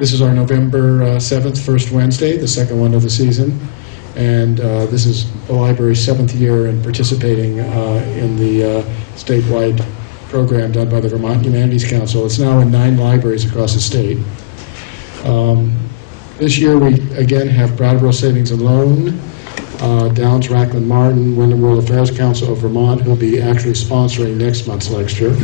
This is our November 7th, first Wednesday, the second one of the season. And this is the library's 7th year in participating in the statewide program done by the Vermont Humanities Council. It's now in 9 libraries across the state. This year we again have Brattleboro Savings and Loan, Downs, Racklin Martin, Wyndham World Affairs Council of Vermont, who will be actually sponsoring next month's lecture.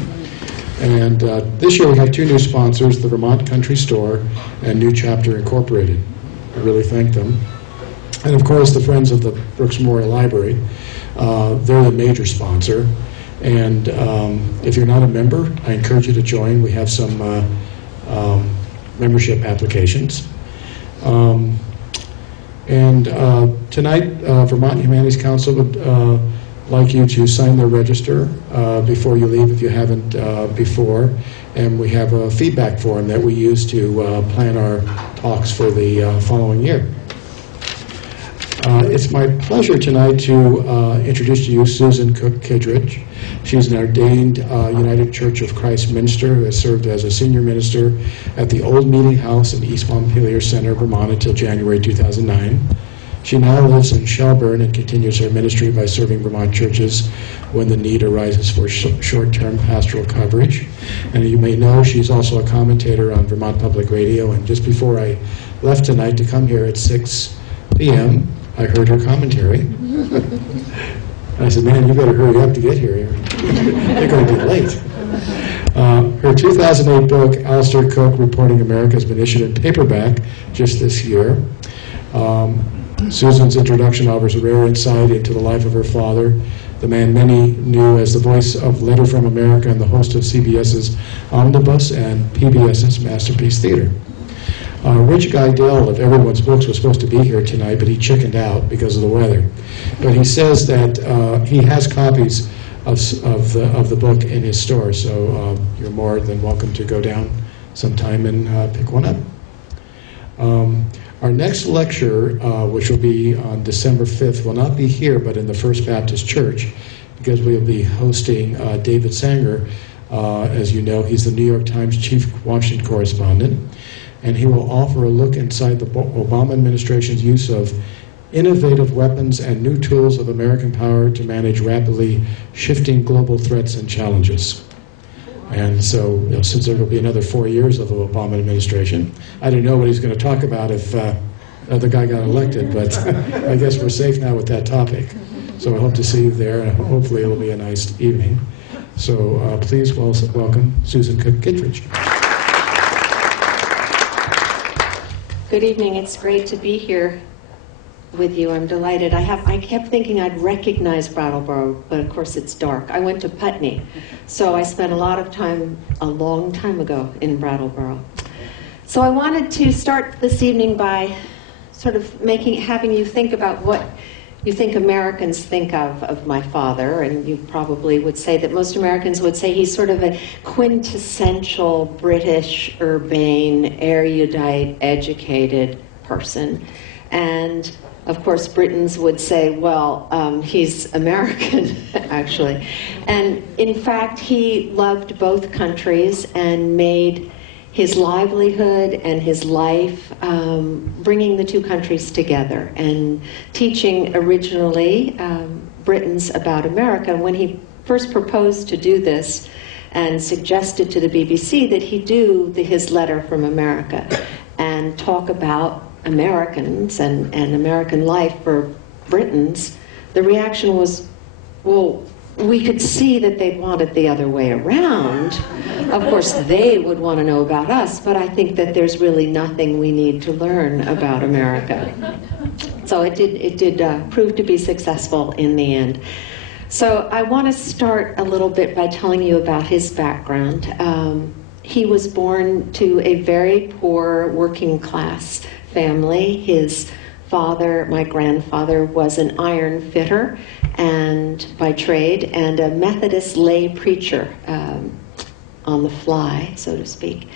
And this year we have 2 new sponsors, the Vermont Country Store and New Chapter Incorporated. I really thank them. And of course the Friends of the Brooks Memorial Library. They're the major sponsor. And if you're not a member, I encourage you to join. We have some membership applications. Tonight, Vermont Humanities Council would like you to sign their register before you leave if you haven't before. And we have a feedback form that we use to plan our talks for the following year. It's my pleasure tonight to introduce to you Susan Cooke Kittredge. She's an ordained United Church of Christ minister who has served as a senior minister at the Old Meeting House in East Montpelier Center, Vermont until January 2009. She now lives in Shelburne and continues her ministry by serving Vermont churches when the need arises for short-term pastoral coverage. And you may know she's also a commentator on Vermont Public Radio. And just before I left tonight to come here at 6 p.m., I heard her commentary. I said, man, you better hurry up to get here. You're going to be late. Her 2008 book, Alistair Cooke, Reporting America, has been issued in paperback just this year. Susan's introduction offers a rare insight into the life of her father, the man many knew as the voice of Letter from America and the host of CBS's Omnibus and PBS's Masterpiece Theater. Rich Guidell of Everyone's Books was supposed to be here tonight, but he chickened out because of the weather. But he says that he has copies of the book in his store, so you're more than welcome to go down sometime and pick one up. Our next lecture, which will be on December 5th, will not be here, but in the First Baptist Church, because we'll be hosting David Sanger. As you know, he's the New York Times chief Washington correspondent, and he will offer a look inside the Obama administration's use of innovative weapons and new tools of American power to manage rapidly shifting global threats and challenges. And so, since there will be another 4 years of the Obama administration, I don't know what he's going to talk about if the guy got elected, but I guess we're safe now with that topic. So I hope to see you there, and hopefully it'll be a nice evening. So please welcome Susan Cooke Kittredge. Good evening. It's great to be here with you. I'm delighted. I kept thinking I'd recognize Brattleboro, but of course it's dark. I went to Putney, so I spent a lot of time a long time ago in Brattleboro. So I wanted to start this evening by sort of having you think about what you think Americans think of my father, and you probably would say that most Americans would say he's sort of a quintessential British, urbane, erudite, educated person. And of course, Britons would say, well, he's American, actually. And in fact, he loved both countries and made his livelihood and his life bringing the two countries together and teaching originally Britons about America. When he first proposed to do this and suggested to the BBC that he do his Letter from America and talk about Americans and American life for Britons, the reaction was, well, we could see that they want it the other way around. Of course, they would want to know about us, but I think that there's really nothing we need to learn about America. So it did prove to be successful in the end. So I want to start a little bit by telling you about his background. He was born to a very poor working class family. His father, my grandfather, was an iron fitter and by trade, and a Methodist lay preacher on the fly, so to speak.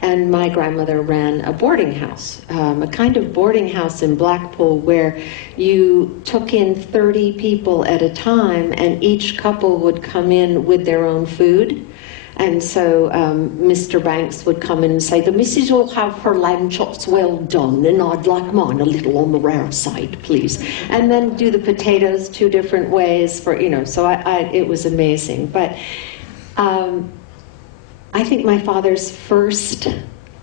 And my grandmother ran a boarding house, a kind of boarding house in Blackpool where you took in 30 people at a time, and each couple would come in with their own food. And so Mr. Banks would come in and say, the missus will have her lamb chops well done, and I'd like mine a little on the rare side, please. And then do the potatoes 2 different ways for, you know, so it was amazing. But I think my father's first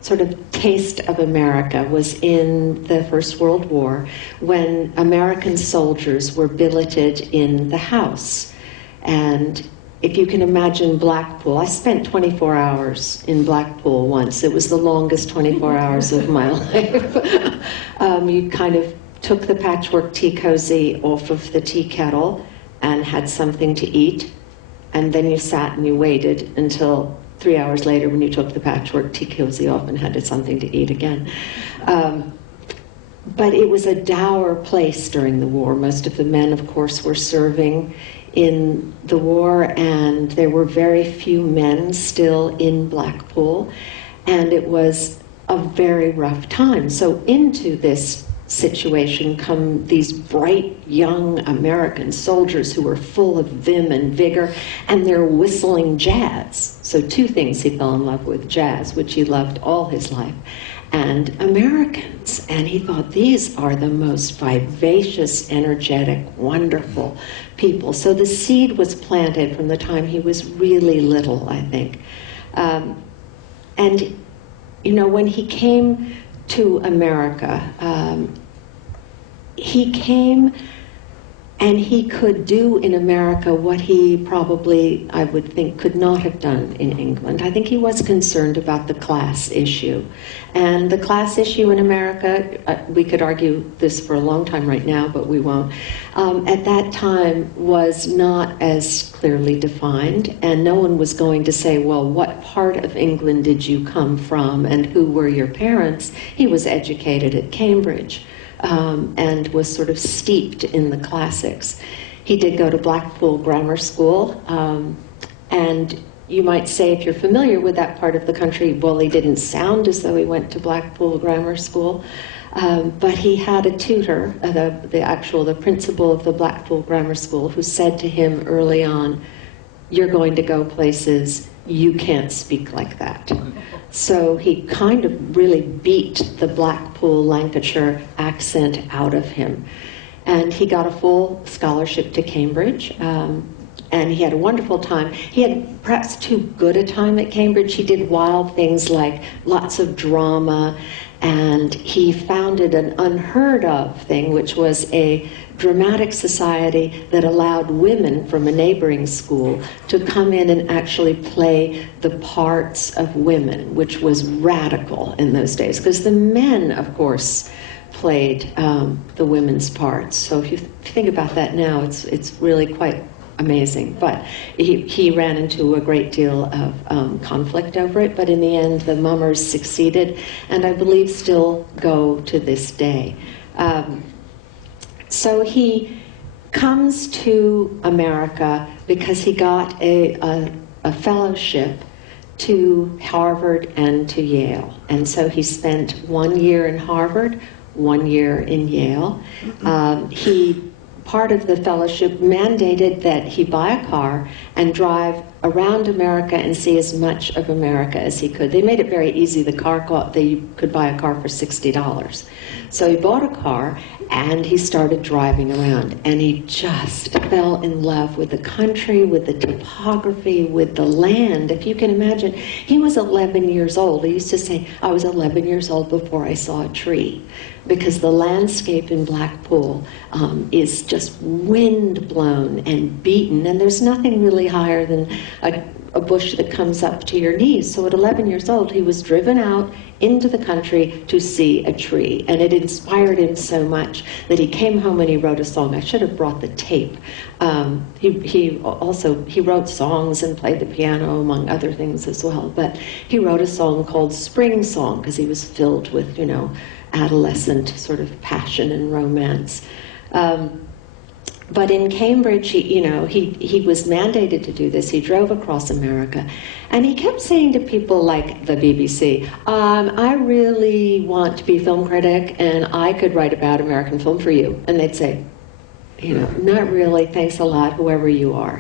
sort of taste of America was in the First World War, when American soldiers were billeted in the house. And if you can imagine Blackpool, I spent 24 hours in Blackpool once. It was the longest 24 hours of my life. You kind of took the patchwork tea cozy off of the tea kettle and had something to eat, and then you sat and you waited until 3 hours later when you took the patchwork tea cozy off and had something to eat again. But it was a dour place during the war. Most of the men, of course, were serving in the war, and there were very few men still in Blackpool, and it was a very rough time. So into this situation come these bright young American soldiers who were full of vim and vigor, and they're whistling jazz. So 2 things he fell in love with: jazz, which he loved all his life, and Americans. And he thought, these are the most vivacious, energetic, wonderful people. So the seed was planted from the time he was really little, I think. And, you know, when he came to America, he came and he could do in America what he probably, I would think, could not have done in England. I think he was concerned about the class issue. And the class issue in America, we could argue this for a long time right now, but we won't, at that time was not as clearly defined, and no one was going to say, well, what part of England did you come from and who were your parents? He was educated at Cambridge. And was sort of steeped in the classics. He did go to Blackpool Grammar School, and you might say, if you're familiar with that part of the country, well, he didn't sound as though he went to Blackpool Grammar School, but he had a tutor, the principal of the Blackpool Grammar School, who said to him early on, you're going to go places, you can't speak like that. So he kind of really beat the Blackpool, Lancashire accent out of him. And he got a full scholarship to Cambridge, and he had a wonderful time. He had perhaps too good a time at Cambridge. He did wild things like lots of drama, and he founded an unheard of thing, which was a dramatic society that allowed women from a neighboring school to come in and actually play the parts of women, which was radical in those days, because the men, of course, played the women's parts. So if you think about that now, it's really quite amazing. But he ran into a great deal of conflict over it, but in the end the mummers succeeded, and I believe still go to this day. So he comes to America because he got a fellowship to Harvard and to Yale. And so he spent 1 year in Harvard, 1 year in Yale. Part of the fellowship mandated that he buy a car and drive around America and see as much of America as he could. They made it very easy. They could buy a car for $60. So he bought a car and he started driving around, and he just fell in love with the country, with the topography, with the land. If you can imagine, he was 11 years old. He used to say, I was 11 years old before I saw a tree, because the landscape in Blackpool is just wind-blown and beaten, and there's nothing really higher than a bush that comes up to your knees. So at 11 years old, he was driven out into the country to see a tree, and it inspired him so much that he came home and he wrote a song. I should have brought the tape. He wrote songs and played the piano, among other things as well, but he wrote a song called Spring Song, because he was filled with, you know, adolescent sort of passion and romance. But in Cambridge, he was mandated to do this. He drove across America, and he kept saying to people like the BBC, I really want to be a film critic, and I could write about American film for you. And they'd say, not really, thanks a lot, whoever you are,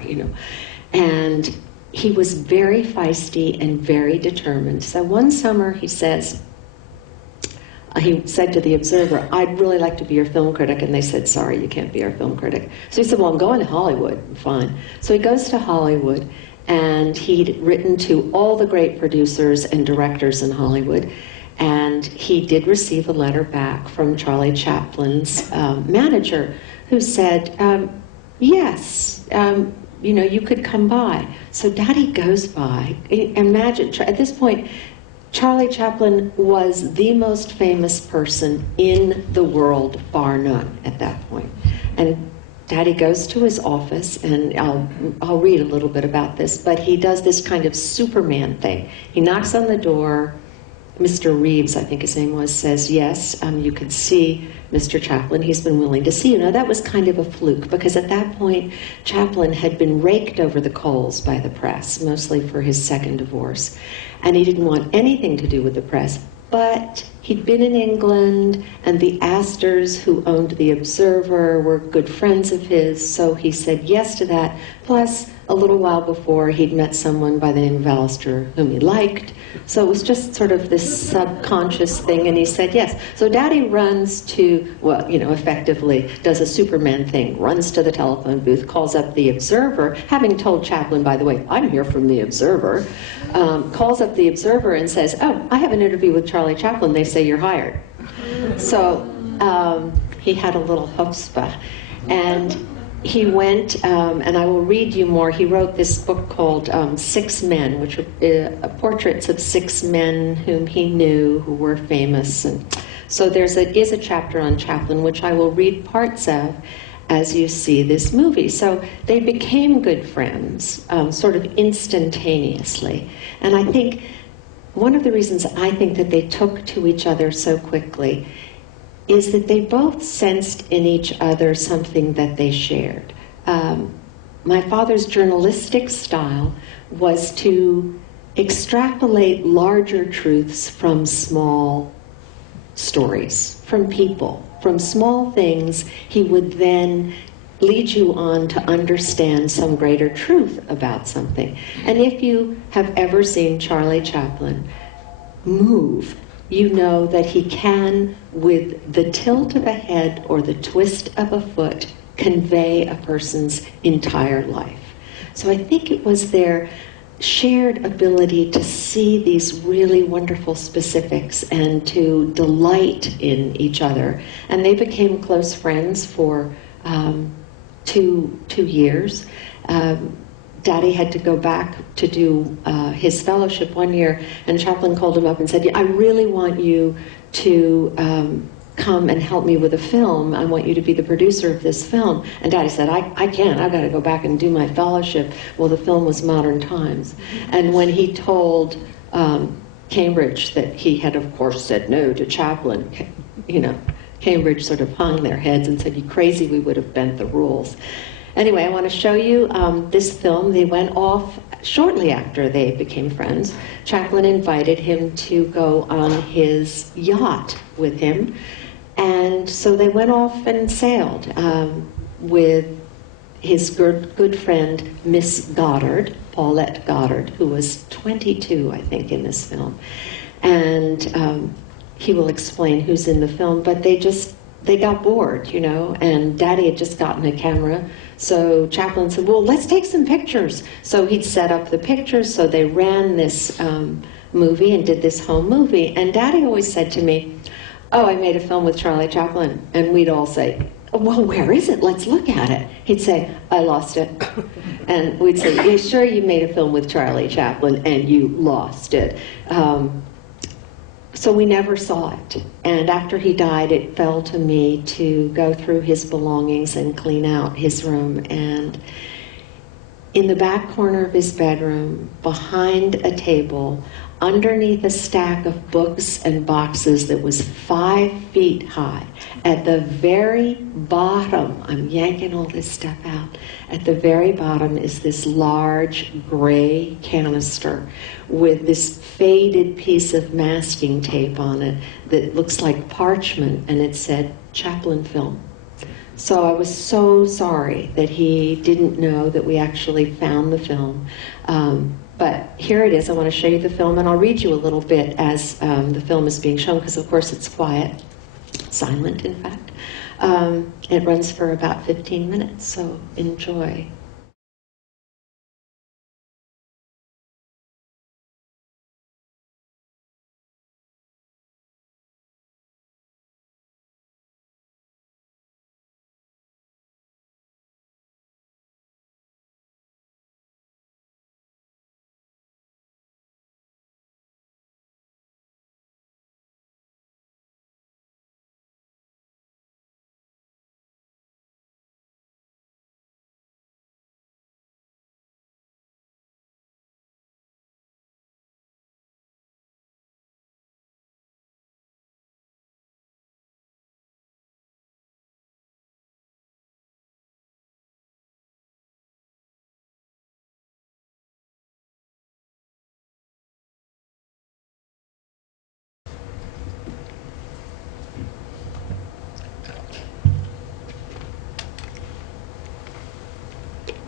And he was very feisty and very determined. So one summer he said to the Observer, "I'd really like to be your film critic." And they said, "Sorry, you can't be our film critic." So he said, "Well, I'm going to Hollywood." Fine. So he goes to Hollywood, and he'd written to all the great producers and directors in Hollywood. And he did receive a letter back from Charlie Chaplin's manager, who said, "Yes, you could come by." So Daddy goes by. Imagine, at this point, Charlie Chaplin was the most famous person in the world, bar none, at that point. And Daddy goes to his office, and I'll read a little bit about this, but he does this kind of Superman thing. He knocks on the door. Mr. Reeves, I think his name was, says, "Yes, you can see Mr. Chaplin. He's been willing to see you." Now, that was kind of a fluke, because at that point, Chaplin had been raked over the coals by the press, mostly for his second divorce. And he didn't want anything to do with the press. But he'd been in England, and the Astors, who owned the Observer, were good friends of his, so he said yes to that. Plus, a little while before, he'd met someone by the name of Alistair whom he liked. So it was just sort of this subconscious thing, and he said yes. So Daddy runs to, effectively does a Superman thing, runs to the telephone booth, calls up the Observer, having told Chaplin, by the way, "I'm here from the Observer," calls up the Observer and says, "Oh, I have an interview with Charlie Chaplin. They say you're hired." So he had a little chutzpah. And he went, and I will read you more. He wrote this book called Six Men, which are portraits of 6 men whom he knew who were famous. And so there is a chapter on Chaplin, which I will read parts of as you see this movie. So they became good friends, sort of instantaneously. And I think one of the reasons I think that they took to each other so quickly is that they both sensed in each other something that they shared. My father's journalistic style was to extrapolate larger truths from small stories, from people, from small things. He would then lead you on to understand some greater truth about something. And if you have ever seen Charlie Chaplin move, you know that he can, with the tilt of a head or the twist of a foot, convey a person's entire life. So I think it was their shared ability to see these really wonderful specifics and to delight in each other. And they became close friends for 2 years. Daddy had to go back to do his fellowship one year, and Chaplin called him up and said, "I really want you to come and help me with a film. I want you to be the producer of this film." And Daddy said, I can't. I've got to go back and do my fellowship. Well, the film was Modern Times. And when he told Cambridge that he had, of course, said no to Chaplin, Cambridge sort of hung their heads and said, "You crazy, we would have bent the rules." Anyway, I want to show you this film. They went off shortly after they became friends. Chaplin invited him to go on his yacht with him. And so they went off and sailed with his good friend, Miss Goddard, Paulette Goddard, who was 22, I think, in this film. And he will explain who's in the film, but they got bored, and Daddy had just gotten a camera. So Chaplin said, "Well, let's take some pictures." So he'd set up the pictures, so they ran this movie and did this home movie. And Daddy always said to me, "Oh, I made a film with Charlie Chaplin." And we'd all say, "Well, where is it? Let's look at it." He'd say, "I lost it." And we'd say, "Yeah, sure, you made a film with Charlie Chaplin and you lost it." So we never saw it. And after he died, it fell to me to go through his belongings and clean out his room. And in the back corner of his bedroom, behind a table, underneath a stack of books and boxes that was 5 feet high, at the very bottom, I'm yanking all this stuff out, at the very bottom is this large gray canister with this faded piece of masking tape on it that looks like parchment, and it said Chaplin film. So I was so sorry that he didn't know that we actually found the film. But here it is. I want to show you the film, and I'll read you a little bit as the film is being shown, because of course it's quiet, silent in fact. It runs for about 15 minutes, so enjoy.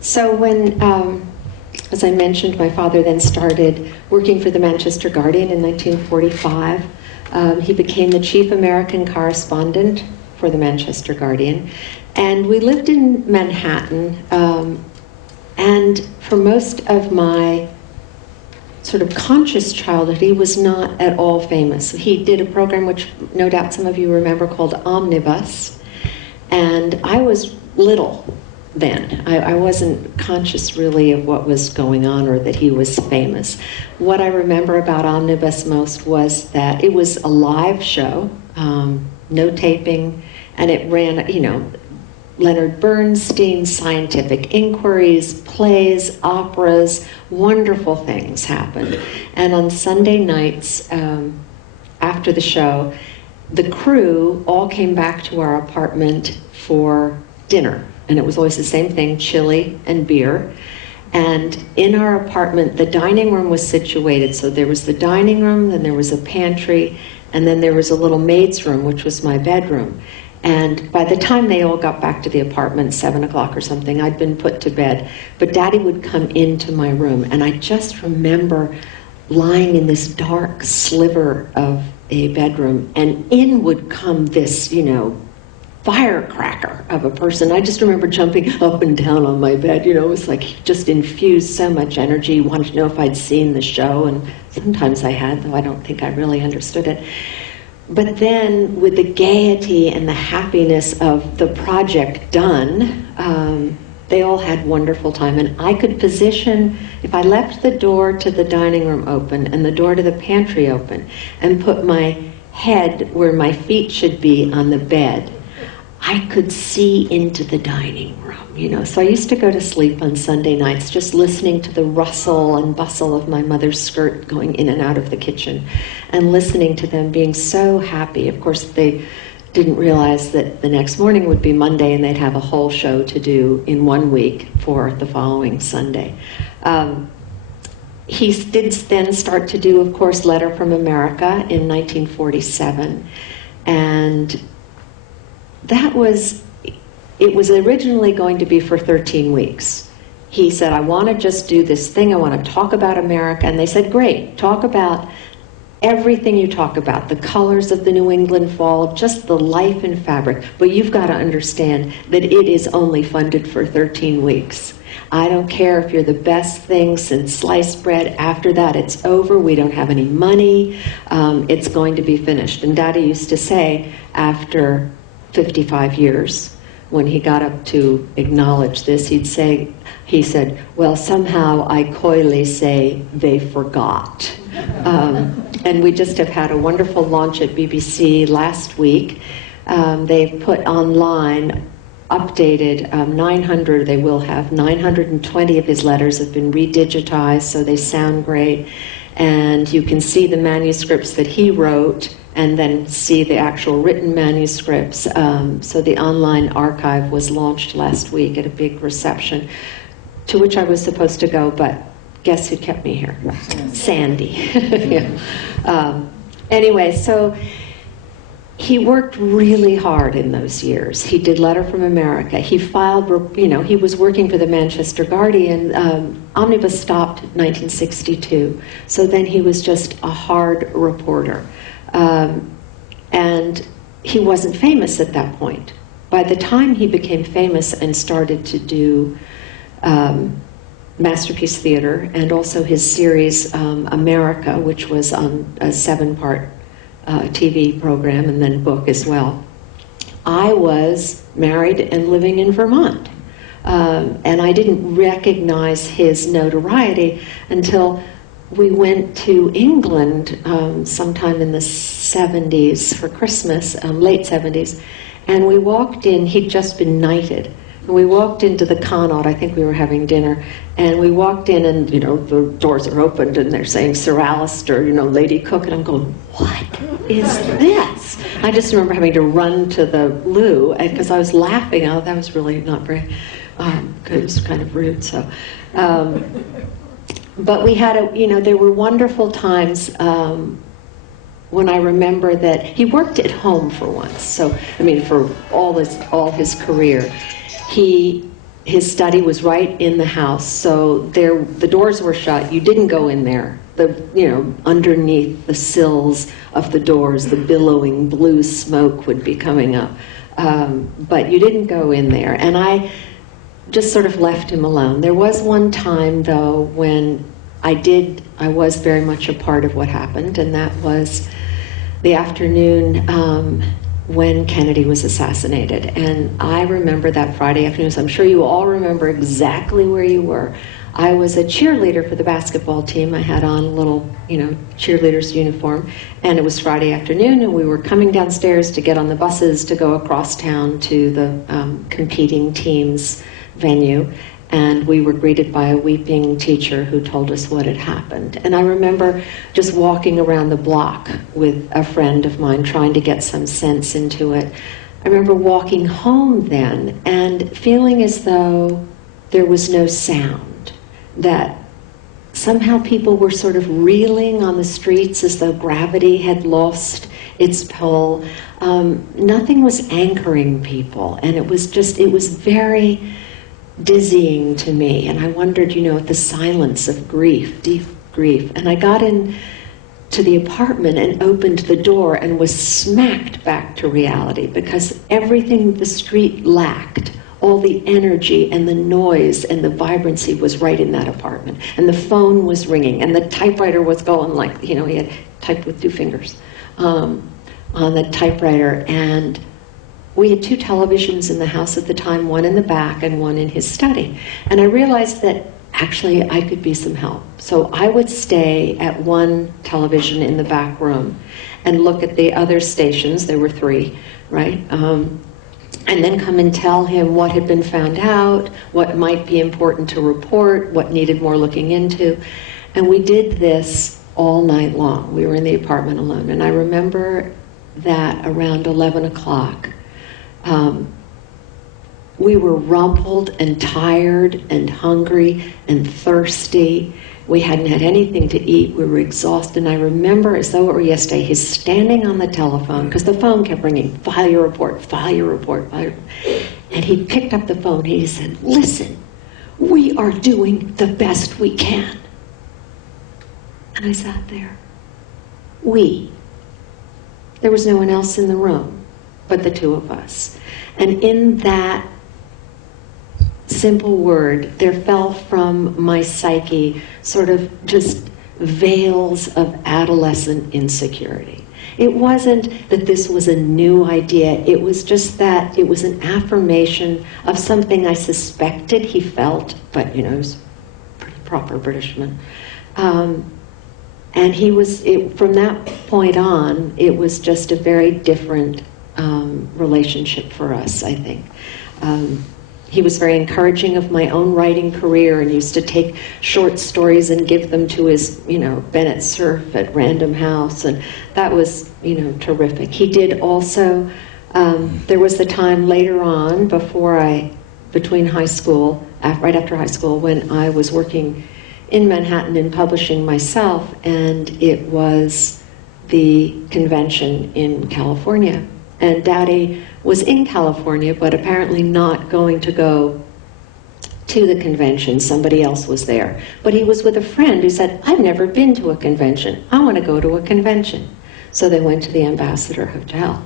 So when, as I mentioned, my father then started working for the Manchester Guardian in 1945. He became the chief American correspondent for the Manchester Guardian. And we lived in Manhattan, and for most of my sort of conscious childhood, he was not at all famous. He did a program which no doubt some of you remember called Omnibus, and I was little then. I wasn't conscious really of what was going on or that he was famous. What I remember about Omnibus most was that it was a live show, no taping, and it ran, you know, Leonard Bernstein's scientific inquiries, plays, operas, wonderful things happened. And on Sunday nights after the show, the crew all came back to our apartment for dinner. And it was always the same thing, chili and beer. And in our apartment, the dining room was situated. So there was the dining room, then there was a pantry, and then there was a little maid's room, which was my bedroom. And by the time they all got back to the apartment, 7 o'clock or something, I'd been put to bed. But Daddy would come into my room, and I just remember lying in this dark sliver of a bedroom, and in would come this, you know, firecracker of a person. I just remember jumping up and down on my bed. You know, it was like he just infused so much energy, wanted to know if I'd seen the show, and sometimes I had, though I don't think I really understood it. But then, with the gaiety and the happiness of the project done, they all had wonderful time. And I could position, if I left the door to the dining room open and the door to the pantry open, and put my head where my feet should be on the bed, I could see into the dining room, you know. So I used to go to sleep on Sunday nights just listening to the rustle and bustle of my mother's skirt going in and out of the kitchen, and listening to them being so happy. Of course, they didn't realize that the next morning would be Monday and they'd have a whole show to do in 1 week for the following Sunday. He did then start to do, of course, Letter from America in 1947, and it was originally going to be for 13 weeks. He said, I want to just do this thing, I want to talk about America. And they said, great, talk about everything you talk about, the colors of the New England fall, just the life and fabric. But you've got to understand that it is only funded for 13 weeks. I don't care if you're the best thing since sliced bread. After that, it's over. We don't have any money. It's going to be finished. And Daddy used to say, after 55 years, when he got up to acknowledge this, he said, well, somehow I coyly say they forgot. And we just have had a wonderful launch at BBC last week. They've put online, updated 900, they will have 920 of his letters have been redigitized, so they sound great. And you can see the manuscripts that he wrote, and then see the actual written manuscripts. So the online archive was launched last week at a big reception, to which I was supposed to go, but guess who kept me here? Yeah. Sandy. Yeah. Anyway, so he worked really hard in those years. He did Letter from America. He filed, he was working for the Manchester Guardian. Omnibus stopped in 1962, so then he was just a hard reporter. And he wasn't famous at that point. By the time he became famous and started to do Masterpiece Theater, and also his series America, which was on a 7-part TV program and then book as well, I was married and living in Vermont. And I didn't recognize his notoriety until we went to England sometime in the 70s for Christmas, late 70s, and we walked in. He'd just been knighted. And we walked into the Connaught, I think we were having dinner, and we walked in and, the doors are opened and they're saying, Sir Alistair, Lady Cooke, and I'm going, what is this? I just remember having to run to the loo because I was laughing. Oh, that was really not very good. It was kind of rude, so. But we had there were wonderful times when I remember that he worked at home for once. So, for all his career. His study was right in the house, so the doors were shut. You didn't go in there. Underneath the sills of the doors, the billowing blue smoke would be coming up. But you didn't go in there, and I just sort of left him alone. There was one time, though, when I was very much a part of what happened, and that was the afternoon when Kennedy was assassinated. And I remember that Friday afternoon, so I'm sure you all remember exactly where you were. I was a cheerleader for the basketball team. I had on a little, cheerleader's uniform, and it was Friday afternoon, and we were coming downstairs to get on the buses to go across town to the competing team's venue. And we were greeted by a weeping teacher who told us what had happened. And I remember just walking around the block with a friend of mine trying to get some sense into it. I remember walking home then and feeling as though there was no sound, that somehow people were sort of reeling on the streets as though gravity had lost its pull. Nothing was anchoring people, and it was very dizzying to me, and I wondered, at the silence of grief, deep grief. And I got in to the apartment and opened the door and was smacked back to reality, because everything the street lacked, all the energy and the noise and the vibrancy was right in that apartment. And the phone was ringing, and the typewriter was going like, he had typed with 2 fingers on the typewriter, and we had 2 televisions in the house at the time, one in the back and one in his study. And I realized that actually I could be some help. So I would stay at one television in the back room and look at the other stations. There were 3, right? And then come and tell him what had been found out, what might be important to report, what needed more looking into. And we did this all night long. We were in the apartment alone. And I remember that around 11 o'clock, we were rumpled and tired and hungry and thirsty. We hadn't had anything to eat. We were exhausted. And I remember, as though it were yesterday, he's standing on the telephone, because the phone kept ringing, file your report, file your report, file your report. And he picked up the phone and he said, listen, we are doing the best we can. And I sat there. We. There was no one else in the room but the 2 of us. And in that simple word, there fell from my psyche sort of just veils of adolescent insecurity. It wasn't that this was a new idea. It was just that it was an affirmation of something I suspected he felt, but he was a pretty proper Britishman. And he was, from that point on, it was just a very different relationship for us, I think. He was very encouraging of my own writing career and used to take short stories and give them to his, Bennett Cerf at Random House, and that was, terrific. He did also, there was the time later on between high school, right after high school, when I was working in Manhattan in publishing myself, and it was the convention in California. And Daddy was in California, but apparently not going to go to the convention. Somebody else was there. But he was with a friend who said, I've never been to a convention. I want to go to a convention. So they went to the Ambassador Hotel.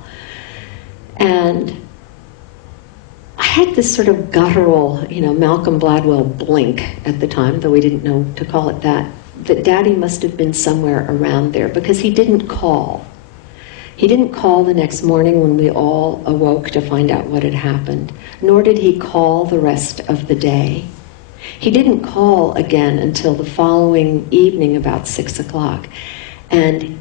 And I had this sort of guttural, Malcolm Gladwell blink at the time, though we didn't know to call it that Daddy must have been somewhere around there, because he didn't call. He didn't call the next morning when we all awoke to find out what had happened, nor did he call the rest of the day. He didn't call again until the following evening about 6 o'clock. And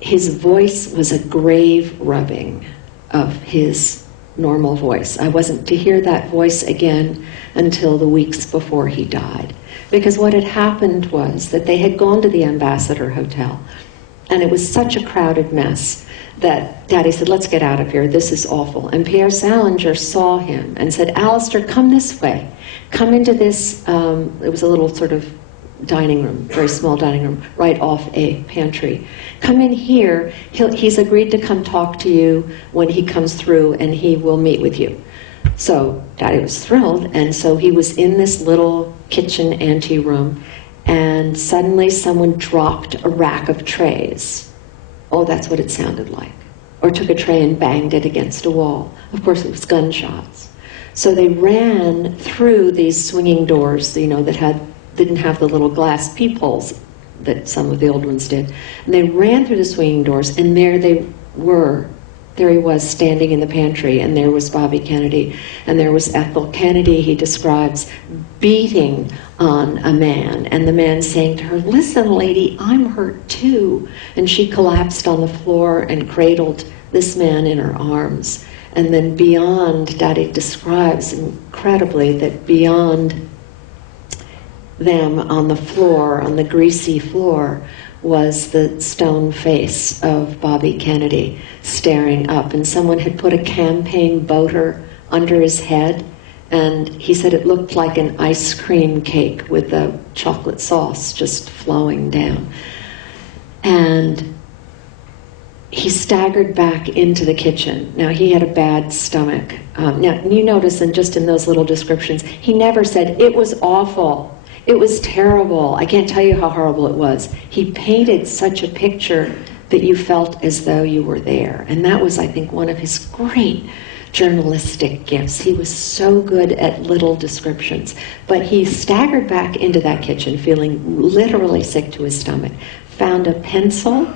his voice was a grave rubbing of his normal voice. I wasn't to hear that voice again until the weeks before he died. Because what had happened was that they had gone to the Ambassador Hotel, and it was such a crowded mess that Daddy said, let's get out of here, this is awful. And Pierre Salinger saw him and said, Alistair, come this way. Come into this, it was a little sort of dining room, very small dining room, right off a pantry. Come in here, he's agreed to come talk to you when he comes through, and he will meet with you. So Daddy was thrilled, and so he was in this little kitchen ante-room, and suddenly someone dropped a rack of trays. Oh, that's what it sounded like. Or took a tray and banged it against a wall. Of course, it was gunshots. So they ran through these swinging doors, that didn't have the little glass peepholes that some of the old ones did. And they ran through the swinging doors, and there they were. There he was standing in the pantry, and there was Bobby Kennedy, and there was Ethel Kennedy, he describes, beating on a man, and the man saying to her, listen, lady, I'm hurt too. And she collapsed on the floor and cradled this man in her arms. And then beyond, Daddy describes incredibly that beyond them on the floor, on the greasy floor, was the stone face of Bobby Kennedy staring up. And someone had put a campaign boater under his head, and he said it looked like an ice cream cake with the chocolate sauce just flowing down. And he staggered back into the kitchen. Now, he had a bad stomach. Now, you notice just in those little descriptions, he never said, it was awful. It was terrible. I can't tell you how horrible it was. He painted such a picture that you felt as though you were there. And that was, I think, one of his great journalistic gifts. He was so good at little descriptions. But he staggered back into that kitchen, feeling literally sick to his stomach, found a pencil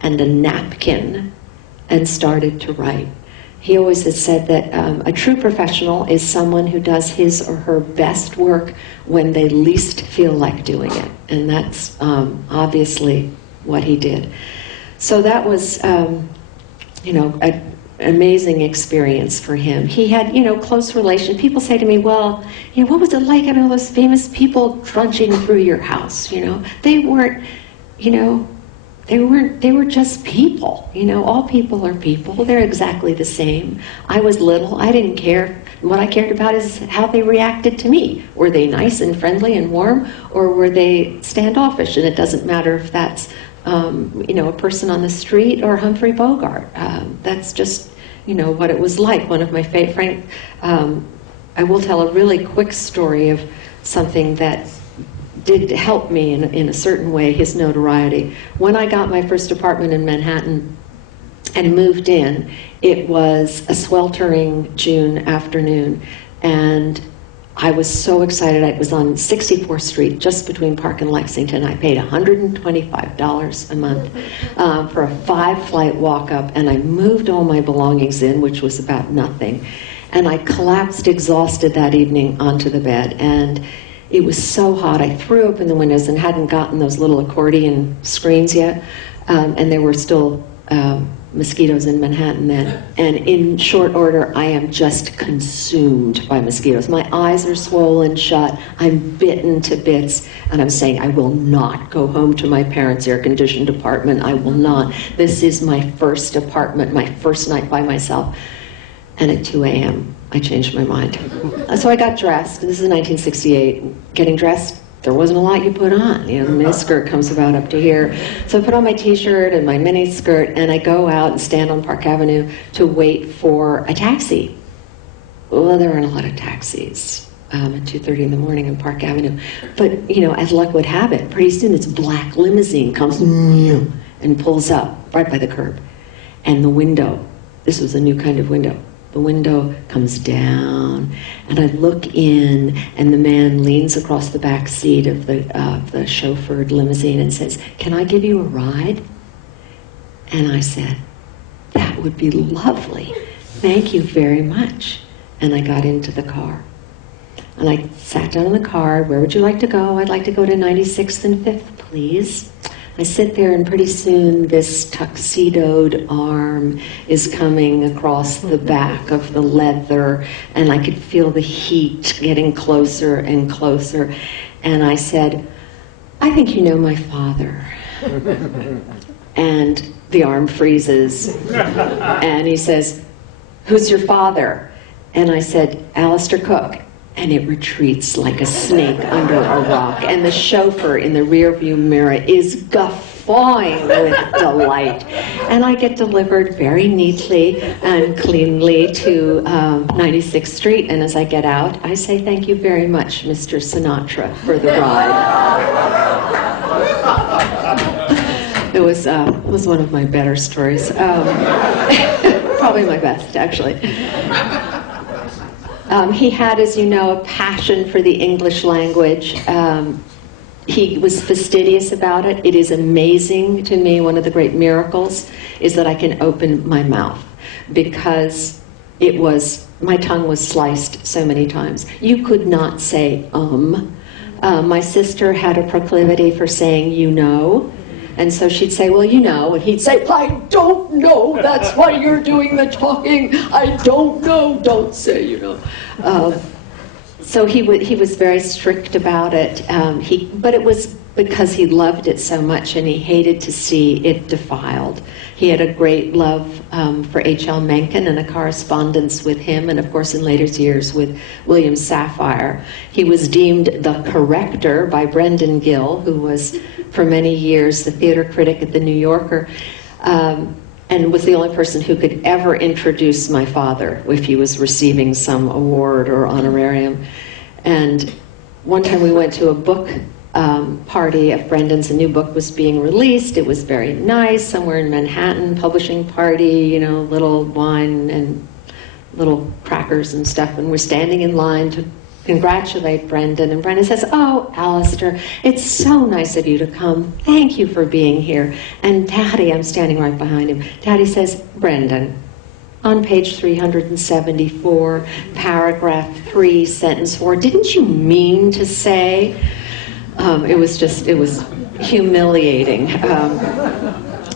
and a napkin, and started to write. He always has said that a true professional is someone who does his or her best work when they least feel like doing it. And that's obviously what he did. So that was, an amazing experience for him. He had, close relations. People say to me, well, what was it like having all those famous people trudging through your house? They weren't, they were just people. All people are people. They're exactly the same. I was little. I didn't care. What I cared about is how they reacted to me. Were they nice and friendly and warm, or were they standoffish? And it doesn't matter if that's, a person on the street or Humphrey Bogart. That's just, what it was like. One of my favorite, I will tell a really quick story of something that did help me in a certain way, his notoriety. When I got my first apartment in Manhattan and moved in, it was a sweltering June afternoon, and I was so excited. I was on 64th Street, just between Park and Lexington. I paid $125 a month for a 5-flight walk-up, and I moved all my belongings in, which was about nothing. And I collapsed exhausted that evening onto the bed, and it was so hot. I threw open the windows and hadn't gotten those little accordion screens yet, and there were still mosquitoes in Manhattan then. And in short order, I am just consumed by mosquitoes. My eyes are swollen shut. I'm bitten to bits, and I'm saying, I will not go home to my parents' air-conditioned apartment. I will not. This is my first apartment, my first night by myself. And at 2 a.m., I changed my mind. So I got dressed. This is 1968. Getting dressed there wasn't a lot you put on. You know, the miniskirt comes about up to here. So I put on my t-shirt and my miniskirt, and I go out and stand on Park Avenue to wait for a taxi. Well, there aren't a lot of taxis at 2:30 in the morning on Park Avenue. But, you know, as luck would have it, pretty soon this black limousine comes and pulls up right by the curb. And the window, this was a new kind of window, the window comes down, and I look in, and the man leans across the back seat of the chauffeured limousine and says, "Can I give you a ride?" And I said, "That would be lovely. Thank you very much." And I got into the car. And I sat down in the car. "Where would you like to go?" "I'd like to go to 96th and 5th, please." I sit there, and pretty soon this tuxedoed arm is coming across the back of the leather, and I could feel the heat getting closer and closer. And I said, "I think you know my father." And the arm freezes, and he says, "Who's your father?" And I said, "Alistair Cooke." And it retreats like a snake under a rock. And the chauffeur in the rearview mirror is guffawing with delight. And I get delivered very neatly and cleanly to 96th Street. And as I get out, I say, "Thank you very much, Mr. Sinatra, for the ride." It was one of my better stories. Probably my best, actually. He had, as you know, a passion for the English language. He was fastidious about it. It is amazing to me. One of the great miracles is that I can open my mouth, because my tongue was sliced so many times. You could not say My sister had a proclivity for saying "you know." And so she'd say, "Well, you know," and he'd say, "I don't know, that's why you're doing the talking, I don't know, don't say, you know." So he was very strict about it, but it was because he loved it so much and he hated to see it defiled. He had a great love for H.L. Mencken and a correspondence with him, and of course in later years with William Safire. He was deemed the corrector by Brendan Gill, who was for many years the theater critic at the New Yorker, and was the only person who could ever introduce my father if he was receiving some award or honorarium. And one time we went to a book party of Brendan's. A new book was being released. It was very nice, somewhere in Manhattan, publishing party, you know, little wine and little crackers and stuff. And we're standing in line to congratulate Brendan. And Brendan says, "Oh, Alistair, it's so nice of you to come. Thank you for being here." And Daddy, I'm standing right behind him, Daddy says, "Brendan, on page 374, paragraph 3, sentence 4, didn't you mean to say?" It was humiliating.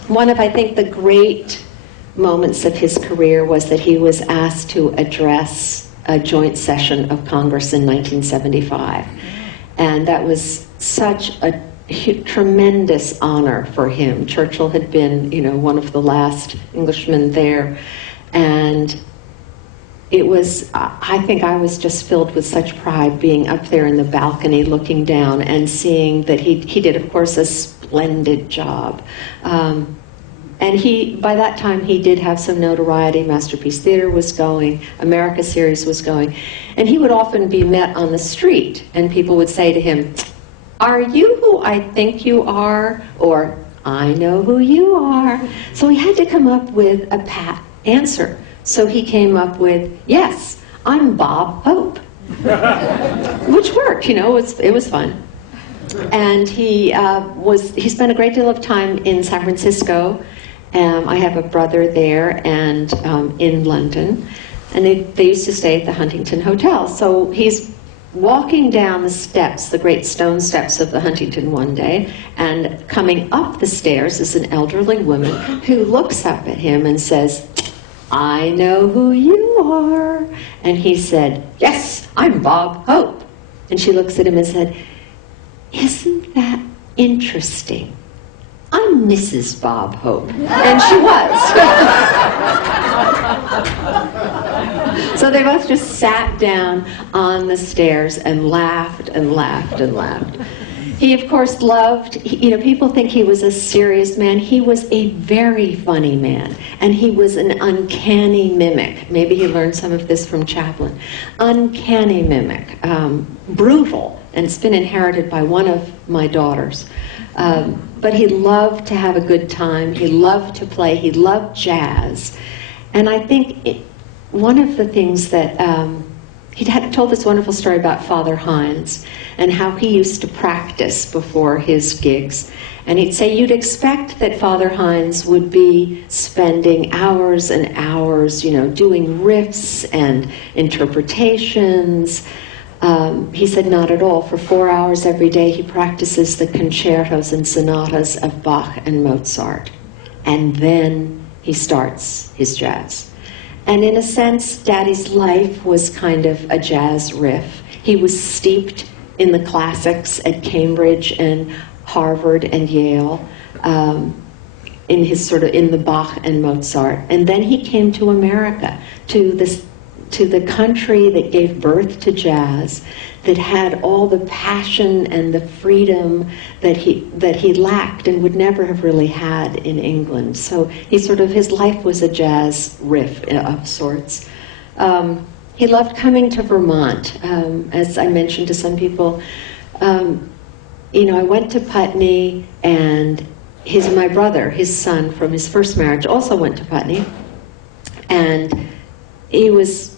One of, I think, the great moments of his career was that he was asked to address a joint session of Congress in 1975. And that was such a tremendous honor for him. Churchill had been, you know, one of the last Englishmen there. And it was, I think I was just filled with such pride being up there in the balcony looking down and seeing that he did, of course, a splendid job. And by that time, he did have some notoriety. Masterpiece Theater was going, America Series was going. And he would often be met on the street, and people would say to him, "Are you who I think you are?" Or, "I know who you are." So he had to come up with a pat answer. So he came up with, "Yes, I'm Bob Hope," which worked, you know, it was fun. And he spent a great deal of time in San Francisco. I have a brother there and in London, and they used to stay at the Huntington Hotel. So he's walking down the steps, the great stone steps of the Huntington one day, and coming up the stairs is an elderly woman who looks up at him and says, "I know who you are." And he said, "Yes, I'm Bob Hope." And she looks at him and said, "Isn't that interesting? I'm Mrs. Bob Hope." And she was. So they both just sat down on the stairs and laughed and laughed and laughed. He, of course, loved, people think he was a serious man. He was a very funny man, and he was an uncanny mimic. Maybe he learned some of this from Chaplin. Uncanny mimic, brutal, and it's been inherited by one of my daughters. But he loved to have a good time. He loved to play. He loved jazz. And I think one of the things that he had told this wonderful story about Father Hines and how he used to practice before his gigs. And he'd say you'd expect that Father Hines would be spending hours and hours, doing riffs and interpretations. He said not at all. For 4 hours every day he practices the concertos and sonatas of Bach and Mozart. And then he starts his jazz. And in a sense, Daddy's life was kind of a jazz riff. He was steeped in the classics at Cambridge and Harvard and Yale, in the Bach and Mozart. And then he came to America, to the country that gave birth to jazz, that had all the passion and the freedom that he lacked and would never have really had in England. So his life was a jazz riff of sorts. He loved coming to Vermont. As I mentioned to some people, I went to Putney, and my brother, his son from his first marriage, also went to Putney, and he was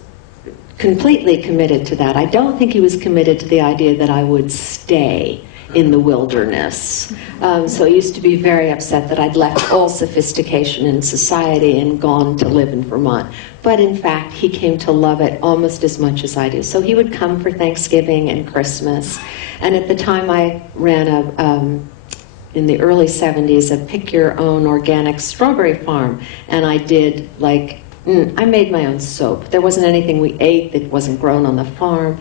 completely committed to that. I don't think he was committed to the idea that I would stay in the wilderness. So he used to be very upset that I'd left all sophistication in society and gone to live in Vermont. But in fact, he came to love it almost as much as I do. So he would come for Thanksgiving and Christmas. And at the time I ran in the early 70s, a pick-your-own organic strawberry farm. And I did I made my own soap. There wasn't anything we ate that wasn't grown on the farm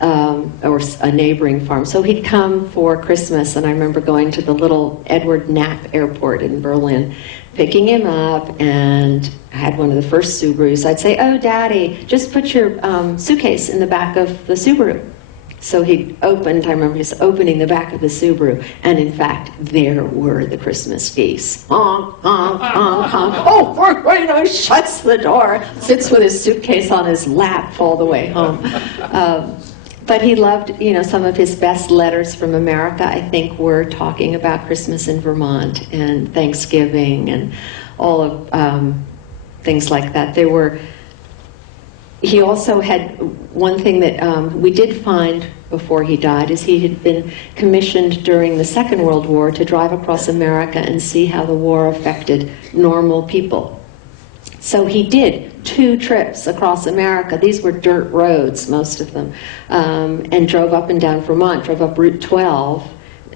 or a neighboring farm. So he'd come for Christmas, and I remember going to the little Edward Knapp Airport in Berlin, picking him up, and I had one of the first Subarus. I'd say, "Oh, Daddy, just put your suitcase in the back of the Subaru." So he opened, I remember just opening the back of the Subaru, and in fact, there were the Christmas geese. Honk, honk, honk, honk. Oh, wait, shuts the door, sits with his suitcase on his lap all the way home. But he loved, some of his best letters from America, I think, were talking about Christmas in Vermont and Thanksgiving and all of things like that. He also had one thing that we did find before he died is he had been commissioned during the Second World War to drive across America and see how the war affected normal people. So he did 2 trips across America. These were dirt roads, most of them, and drove up and down Vermont, drove up Route 12.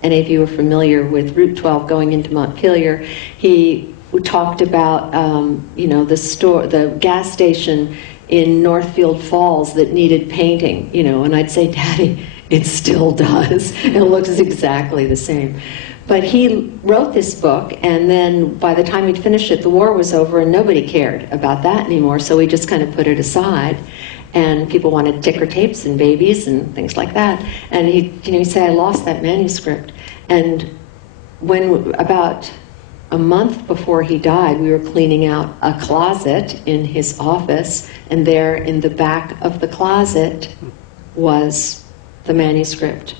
Any of you are familiar with Route 12 going into Montpelier. He talked about, the gas station in Northfield Falls that needed painting, and I'd say, "Daddy, it still does. It looks exactly the same." But he wrote this book, and then by the time he'd finished it, the war was over, and nobody cared about that anymore, so he just kind of put it aside. And people wanted ticker tapes and babies and things like that. And he'd say, "I lost that manuscript." And when about a month before he died, we were cleaning out a closet in his office, and there in the back of the closet was the manuscript,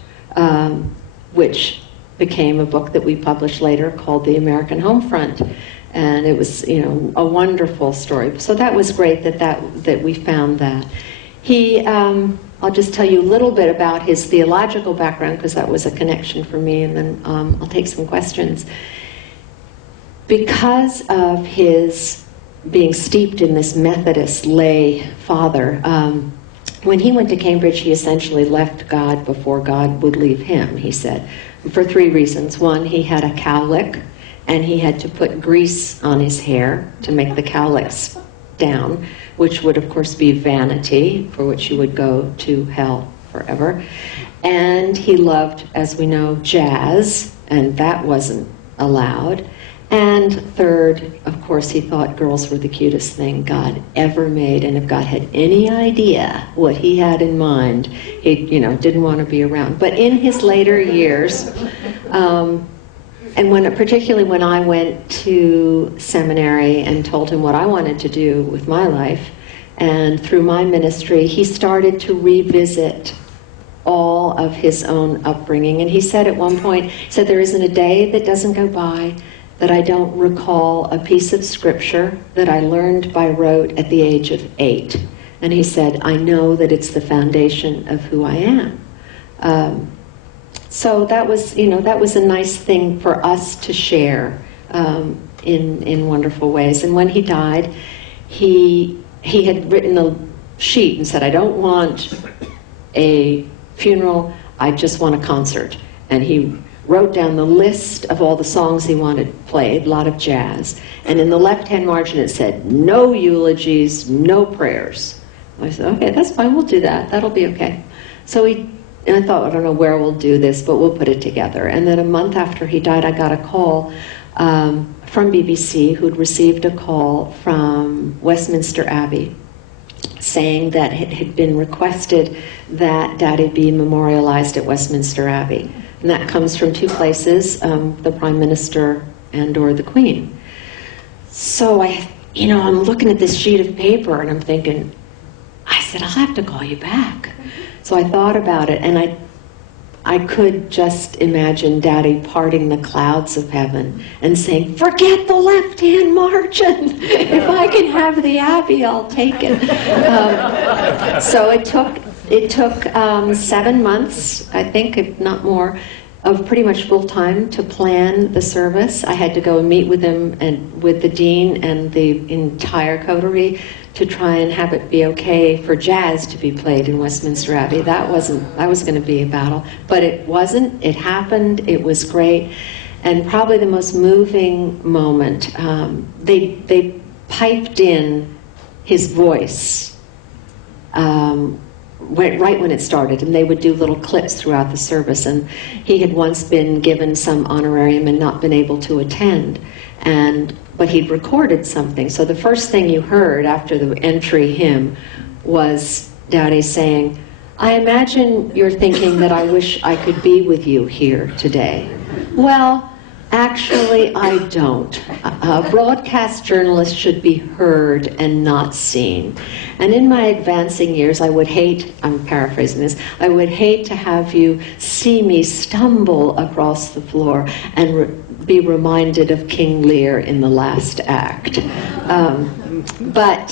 which became a book that we published later called The American Homefront. And it was, a wonderful story. So that was great that we found that. I'll just tell you a little bit about his theological background, because that was a connection for me, and then I'll take some questions. Because of his being steeped in this Methodist lay father, when he went to Cambridge, he essentially left God before God would leave him, he said, for 3 reasons. One, he had a cowlick, and he had to put grease on his hair to make the cowlicks down, which would, of course, be vanity, for which you would go to hell forever. And he loved, as we know, jazz, and that wasn't allowed. And third, of course, he thought girls were the cutest thing God ever made, and if God had any idea what he had in mind, he, didn't want to be around. But in his later years, and particularly when I went to seminary and told him what I wanted to do with my life, and through my ministry, he started to revisit all of his own upbringing. And he said at one point, there isn't a day that doesn't go by that I don't recall a piece of scripture that I learned by rote at the age of 8. And he said, I know that it's the foundation of who I am. So that was a nice thing for us to share in wonderful ways. And when he died, he had written a sheet and said, I don't want a funeral, I just want a concert. And he wrote down the list of all the songs he wanted played, a lot of jazz. And in the left-hand margin it said, no eulogies, no prayers. I said, okay, that's fine, we'll do that. That'll be okay. So and I thought, I don't know where we'll do this, but we'll put it together. And then a month after he died, I got a call from BBC, who'd received a call from Westminster Abbey saying that it had been requested that Daddy be memorialized at Westminster Abbey. And that comes from two places, the Prime Minister and or the Queen. So I'm looking at this sheet of paper and I'm thinking, I said, I'll have to call you back. So I thought about it, and I could just imagine Daddy parting the clouds of heaven and saying, forget the left-hand margin. If I can have the Abbey, I'll take it. So it took 7 months, I think, if not more, of pretty much full time to plan the service. I had to go and meet with him and with the dean and the entire coterie to try and have it be okay for jazz to be played in Westminster Abbey. That was going to be a battle, but it wasn't. It happened. It was great, and probably the most moving moment. They piped in his voice. Right when it started, and they would do little clips throughout the service, and he had once been given some honorarium and not been able to attend, but he'd recorded something. So the first thing you heard after the entry hymn was Daddy saying, I imagine you're thinking that I wish I could be with you here today. Well, actually, I don't. A broadcast journalist should be heard and not seen. And in my advancing years, I would hate, I'm paraphrasing this, I would hate to have you see me stumble across the floor and be reminded of King Lear in the last act. But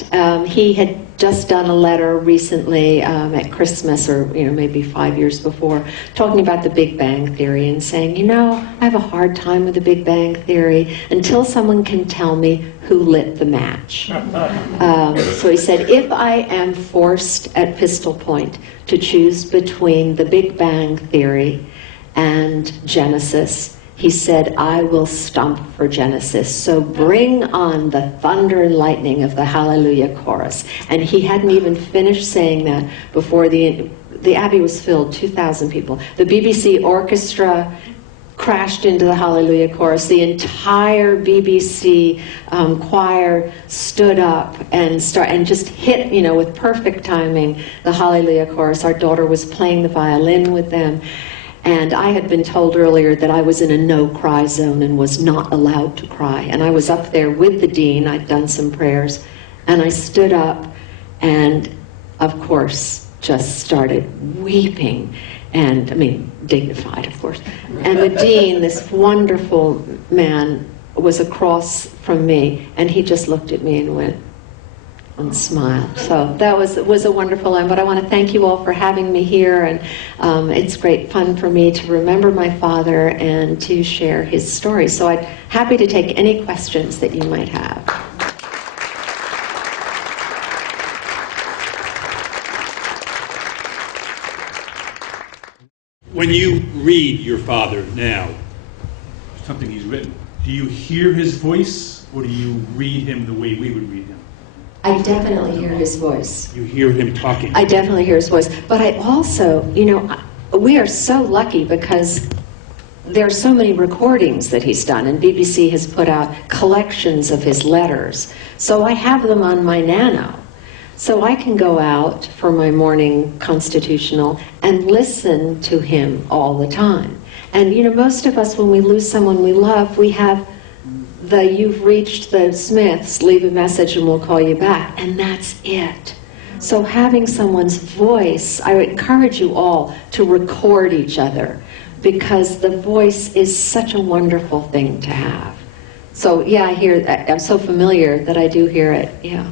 he had just done a letter recently at Christmas, or maybe 5 years before, talking about the Big Bang Theory and saying, I have a hard time with the Big Bang Theory until someone can tell me who lit the match. So he said, if I am forced at pistol point to choose between the Big Bang Theory and Genesis, he said, I will stomp for Genesis. So bring on the thunder and lightning of the Hallelujah chorus. And he hadn't even finished saying that before the Abbey was filled, 2,000 people. The BBC orchestra crashed into the Hallelujah chorus. The entire BBC choir stood up and just hit, with perfect timing, the Hallelujah chorus. Our daughter was playing the violin with them. And I had been told earlier that I was in a no-cry zone and was not allowed to cry. And I was up there with the dean. I'd done some prayers. And I stood up and, of course, just started weeping. And, dignified, of course. And the dean, this wonderful man, was across from me. And he just looked at me and went, and smiled. So that was a wonderful line. But I want to thank you all for having me here, and it's great fun for me to remember my father and to share his story. So I'm happy to take any questions that you might have. When you read your father now, something he's written, do you hear his voice, or do you read him the way we would read him? I definitely hear his voice. you hear him talking. I definitely hear his voice. But I also, we are so lucky because there are so many recordings that he's done, and BBC has put out collections of his letters. So I have them on my Nano. So I can go out for my morning constitutional and listen to him all the time. And you know, most of us, when we lose someone we love, we have the "you've reached the Smiths, leave a message and we'll call you back," and that's it. So having someone's voice, I would encourage you all to record each other, because the voice is such a wonderful thing to have. So yeah, I hear that. I'm so familiar that I do hear it. Yeah.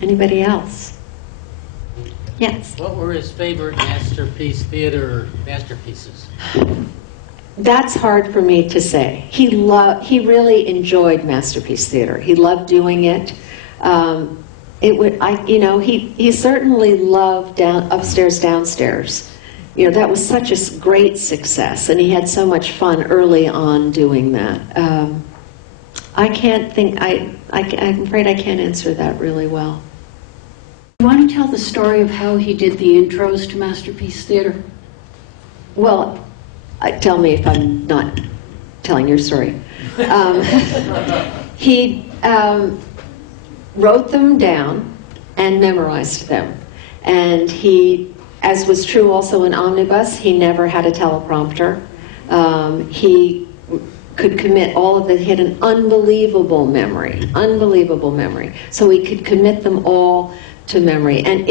Anybody else? Yes. What were his favorite masterpiece theater masterpieces? That's hard for me to say. He really enjoyed masterpiece theater. He loved doing it. He certainly loved upstairs, downstairs. You know, that was such a great success, and he had so much fun early on doing that. I can't think. I'm afraid I can't answer that really well. You want to tell the story of how he did the intros to Masterpiece Theater? Well, tell me if I'm not telling your story. He wrote them down and memorized them. And he, as was true also in Omnibus, he never had a teleprompter. He could commit all of it. He had an unbelievable memory. So he could commit them all to memory. And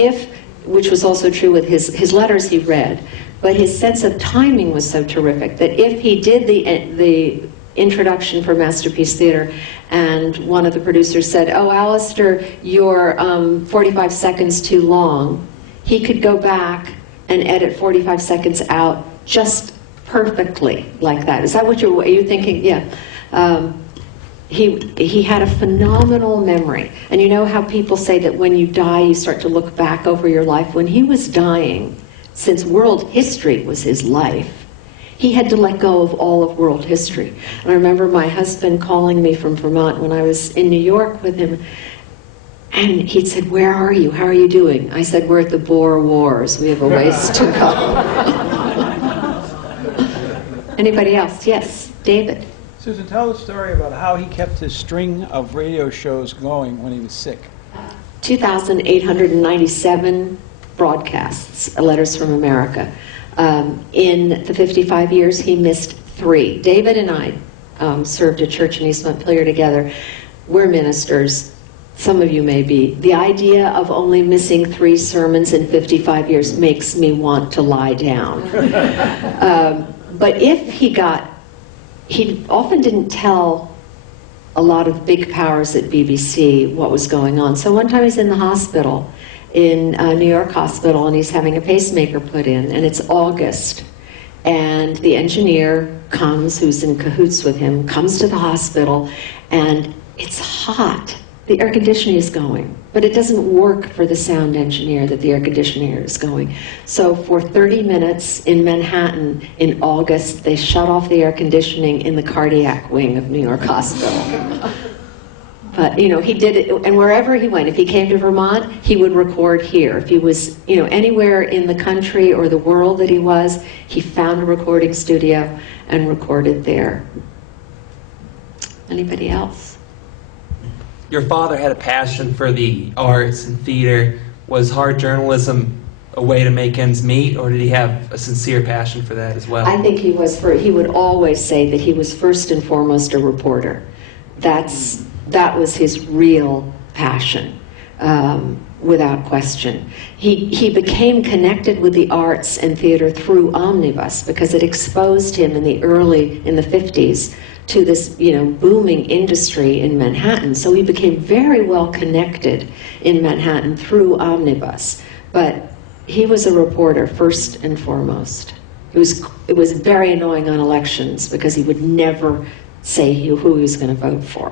which was also true with his letters he read, but his sense of timing was so terrific that if he did the introduction for Masterpiece Theater and one of the producers said, "Oh, Alistair, you're 45 seconds too long," he could go back and edit 45 seconds out just perfectly like that. Is that what are you thinking? Yeah. He had a phenomenal memory. And you know how people say that when you die, you start to look back over your life? When he was dying, since world history was his life, he had to let go of all of world history. And I remember my husband calling me from Vermont when I was in New York with him, and he said, "Where are you? How are you doing?" I said, "We're at the Boer Wars. We have a ways to go." Anybody else? Yes, David. Susan, tell the story about how he kept his string of radio shows going when he was sick. 2,897 broadcasts, letters from America. In the 55 years, he missed 3. David and I served a church in East Montpelier together. We're ministers. Some of you may be. The idea of only missing 3 sermons in 55 years makes me want to lie down. But if he often didn't tell a lot of big powers at BBC what was going on. So one time he's in the hospital, in New York hospital, and he's having a pacemaker put in, and it's August. And the engineer comes, who's in cahoots with him, comes to the hospital, and it's hot. The air conditioning is going, but it doesn't work for the sound engineer that the air conditioning is going. So for 30 minutes in Manhattan in August, they shut off the air conditioning in the cardiac wing of New York Hospital. But, you know, he did it, and wherever he went, if he came to Vermont, he would record here. If he was, you know, anywhere in the country or the world that he was, he found a recording studio and recorded there. Anybody else? Your father had a passion for the arts and theater. Was hard journalism a way to make ends meet, or did he have a sincere passion for that as well? I think he would always say that he was first and foremost a reporter. That was his real passion, without question. He became connected with the arts and theater through Omnibus because it exposed him in the 50s to this, you know, booming industry in Manhattan. So he became very well connected in Manhattan through Omnibus. But he was a reporter first and foremost. It was very annoying on elections because he would never say who he was going to vote for.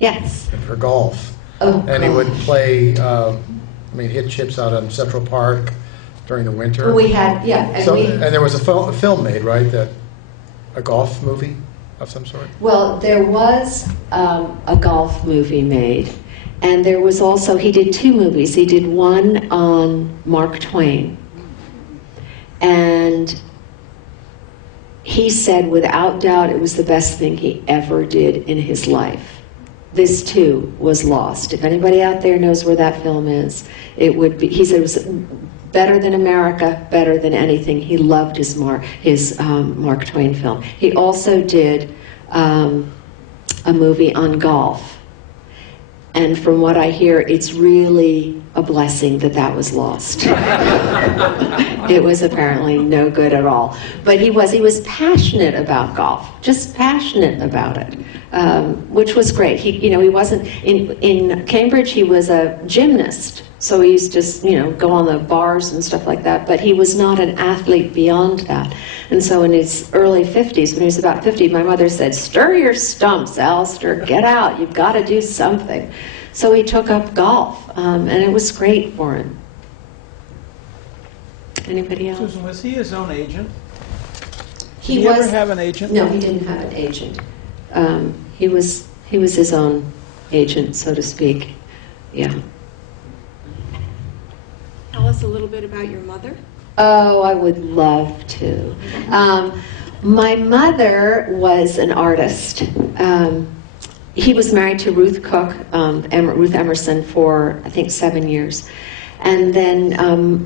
Yes? And for golf. Oh, and he would play, hit chips out on Central Park during the winter. We had, yeah. And there was a film made, right, a golf movie of some sort? Well, there was a golf movie made, and there was also, he did 2 movies. He did one on Mark Twain, and he said without doubt it was the best thing he ever did in his life. This too was lost. If anybody out there knows where that film is, it would be, he said it was better than America, better than anything. He loved his Mark Twain film. He also did a movie on golf. And from what I hear, it's really a blessing that that was lost. It was apparently no good at all. But he was passionate about golf, just passionate about it, which was great. He wasn't, in Cambridge, he was a gymnast. So he used to, go on the bars and stuff like that, but he was not an athlete beyond that. And so in his early 50s, when he was about 50, my mother said, "Stir your stumps, Alistair, get out, you've got to do something." So he took up golf, and it was great for him. Anybody else? Susan, was he his own agent? He Did he ever have an agent? No, he didn't have an agent. He was his own agent, so to speak. Yeah. Tell us a little bit about your mother. Oh, I would love to. My mother was an artist. He was married to Ruth Cooke, Ruth Emerson, for I think 7 years. And then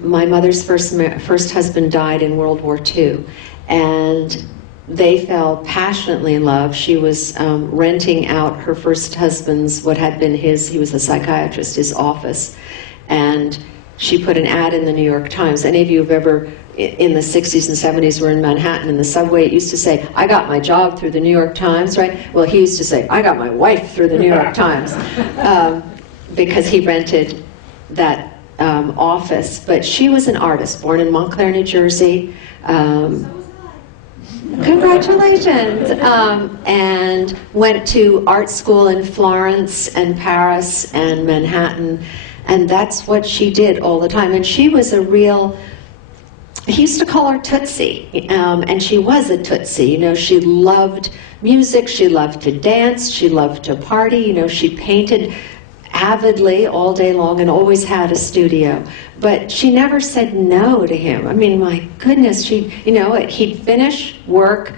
my mother's first husband died in World War II. And they fell passionately in love. She was renting out her first husband's, what had been his, he was a psychiatrist, his office. And she put an ad in the New York Times. Any of you have ever, in the 60s and 70s, were in Manhattan in the subway, it used to say, "I got my job through the New York Times," right? Well, he used to say, "I got my wife through the New York Times," because he rented that office. But she was an artist, born in Montclair, New Jersey. Congratulations! And went to art school in Florence and Paris and Manhattan. And that's what she did all the time. And she was a real, he used to call her Tootsie, and she was a Tootsie. She loved music, she loved to dance, she loved to party. She painted avidly all day long and always had a studio. But she never said no to him. I mean, my goodness, he'd finish work,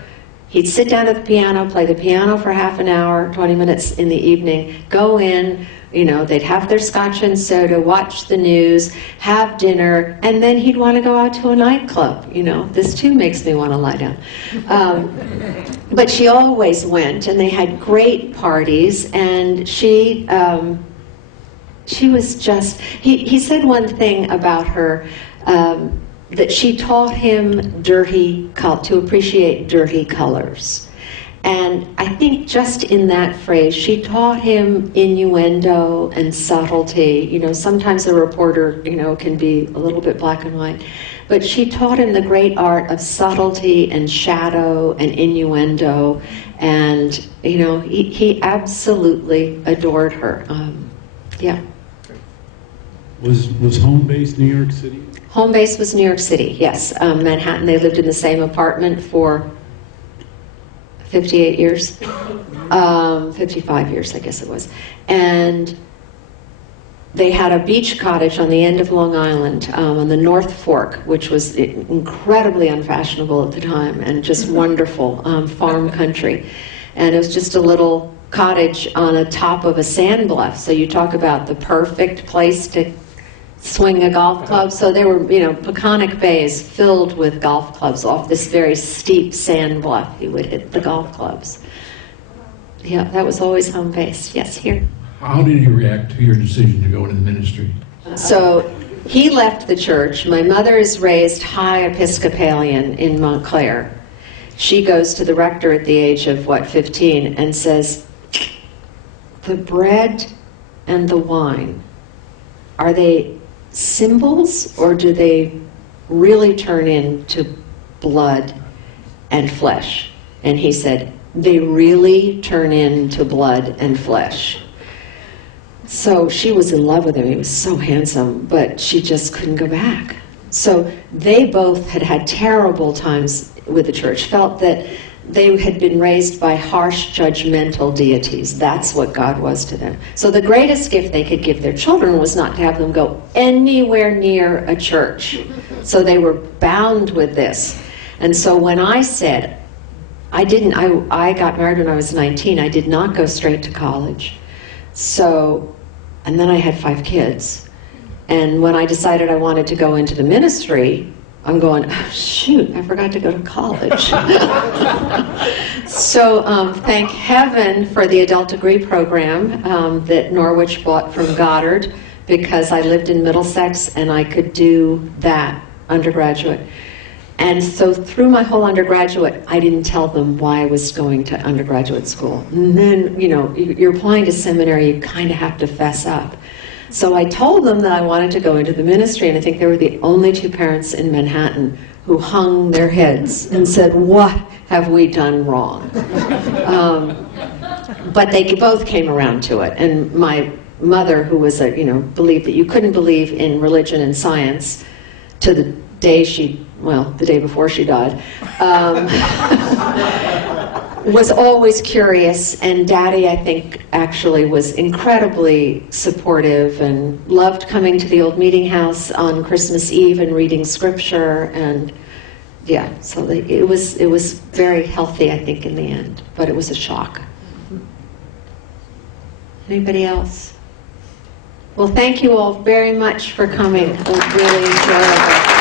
he'd sit down at the piano, play the piano for half an hour, 20 minutes in the evening, go in, they'd have their scotch and soda, watch the news, have dinner, and then he'd want to go out to a nightclub. This too makes me want to lie down. But she always went, and they had great parties, and she was just, he said one thing about her, that she taught him to appreciate dirty colors. And I think just in that phrase, she taught him innuendo and subtlety. Sometimes a reporter, can be a little bit black and white. But she taught him the great art of subtlety and shadow and innuendo. And, he absolutely adored her. Yeah. Was home base New York City? Home base was New York City, yes. Manhattan, they lived in the same apartment for 58 years, 55 years, I guess it was. And they had a beach cottage on the end of Long Island, on the North Fork, which was incredibly unfashionable at the time and just wonderful farm country. And it was just a little cottage on the top of a sand bluff. So you talk about the perfect place to swing a golf club. So there were, Peconic bays filled with golf clubs off this very steep sand bluff. He would hit the golf clubs. Yeah, that was always home base. Yes, here. How did he react to your decision to go into the ministry? So he left the church. My mother is raised high Episcopalian in Montclair. She goes to the rector at the age of, 15, and says, "The bread and the wine, are they symbols, or do they really turn into blood and flesh?" And he said, "They really turn into blood and flesh." So she was in love with him. He was so handsome, but she just couldn't go back. So they both had terrible times with the church, felt that they had been raised by harsh, judgmental deities. That's what God was to them. So the greatest gift they could give their children was not to have them go anywhere near a church. So they were bound with this. And so when I said, I got married when I was 19. I did not go straight to college. So, and then I had 5 kids. And when I decided I wanted to go into the ministry, I'm going, oh, shoot, I forgot to go to college. So thank heaven for the adult degree program that Norwich bought from Goddard, because I lived in Middlesex and I could do that undergraduate. And so through my whole undergraduate, I didn't tell them why I was going to undergraduate school. And then, you know, you're applying to seminary, you kind of have to fess up. So I told them that I wanted to go into the ministry, and I think they were the only 2 parents in Manhattan who hung their heads and said, what have we done wrong? But they both came around to it. And my mother, who was believed that you couldn't believe in religion and science, to the day the day before she died, was always curious, and Daddy, I think, actually was incredibly supportive and loved coming to the old meeting house on Christmas Eve and reading scripture, and yeah, so it was very healthy, I think, in the end, but it was a shock. Anybody else? Well, thank you all very much for coming. It was really enjoyable.